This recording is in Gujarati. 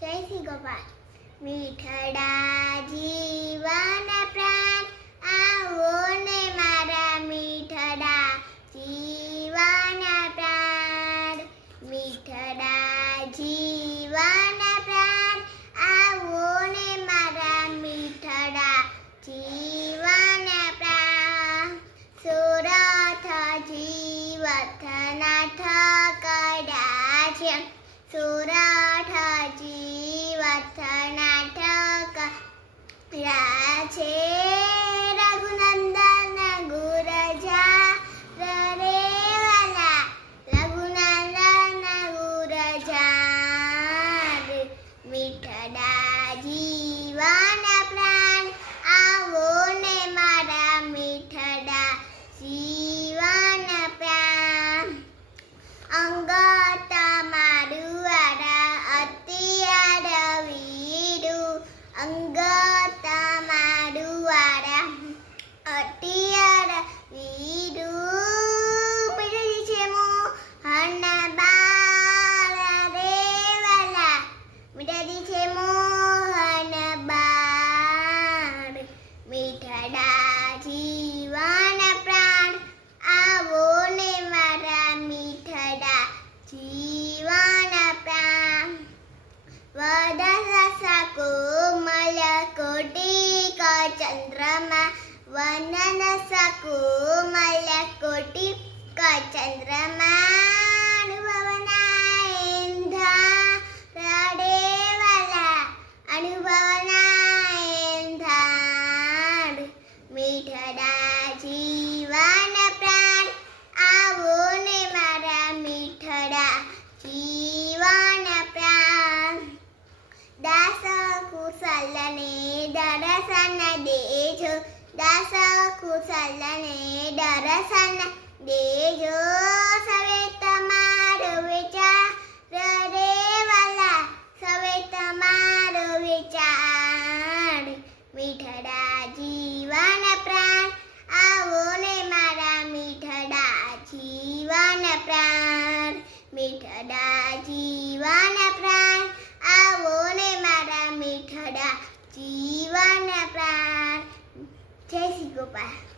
જય શ્રી ગોપાલ. મીઠડા જીવન પ્રાણ આવો ને મારા મીઠડા જીવન પ્રાણ. મીઠડા જીવન પ્રાણ આવો ને મારા મીઠડા જીવન પ્રાણ. સુરથ જીવત નાથ કડા છે. સુરથ જીવત નાથ કડા છે. રઘુનંદન ગુરજા રે વાલા રઘુનંદન ગુરજા. મીઠડા જીવન પ્રાણ આવો ને મારા મીઠડા જીવન પ્રાણ. અંગત મારું વારા અત્યાર વીડું. અંગત મારું વારા અત્યાર વીડું. પીડી છે મોહન બાળ રે વાલા મીઠડી છે મોહન બાળ. મીઠડા જીવન પ્રાણ આવો ને મારા મીઠડા જીવન પ્રાણ. વદસ કોમલ કોટિક ચંદ્રમા વનન કોમલ કોટિક ચંદ્રમા. અનુભવના એંધા રડે વાલા અનુભવના એંધા. મીઠડા જીવન પ્રાણ આવો ને મારા મીઠડા જીવન પ્રાણ. દાસ કુશલને દર્શન દેજો. દાસ કુશલને દર્શન દેજો. સવે તમારો વિચાર રે વાલા સવે તમારો વિચાર. મીઠડા જીવન પ્રાણ આવો ને મારા મીઠડા જીવન પ્રાણ. મીઠડા જીવન પ્રાણ આવો ને મારા મીઠડા જીવન પ્રાણ. જય શ્રી ગોપાલ.